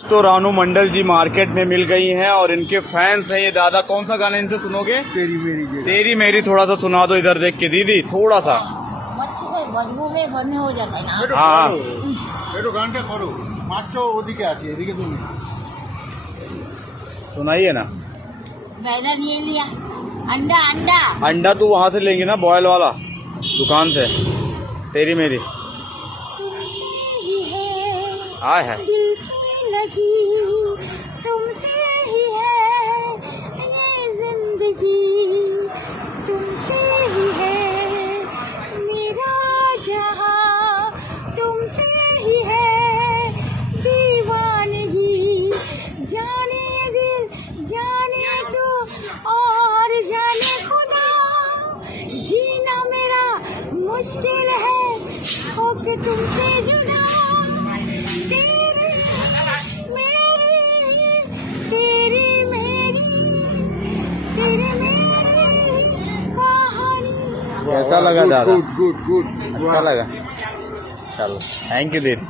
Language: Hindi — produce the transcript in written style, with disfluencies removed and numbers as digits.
तो रानू मंडल जी मार्केट में मिल गई हैं और इनके फैंस हैं ये। दादा कौन सा गाना इनसे सुनोगे? तेरी मेरी थोड़ा सा सुना दो इधर देख के दीदी, थोड़ा सा। बदबू में बंद हो जाता है ना। हाँ गानটা করো মাত্র ওদিকে আছে এদিকে তুমি सुनाइए ना। बैदर ये लिया अंडा अंडा अंडा तू वहाँ से लेंगे ना, बॉयल वाला दुकान से। तेरी मेरी तुमसे ही है आय है। दिल की लगी तुमसे ही है ये जिंदगी तुमसे ही है मेरा जहां तुमसे ही है दीवानगी जाने दिल जाने तू और जाने खुदा जीना मेरा मुश्किल है होके तुमसे जुदा तेरी मेरी तेरी मेरी तेरी मेरी कहानी। कैसा लगा दादा? गुड अच्छा लगा, चलो थैंक यू दीदी।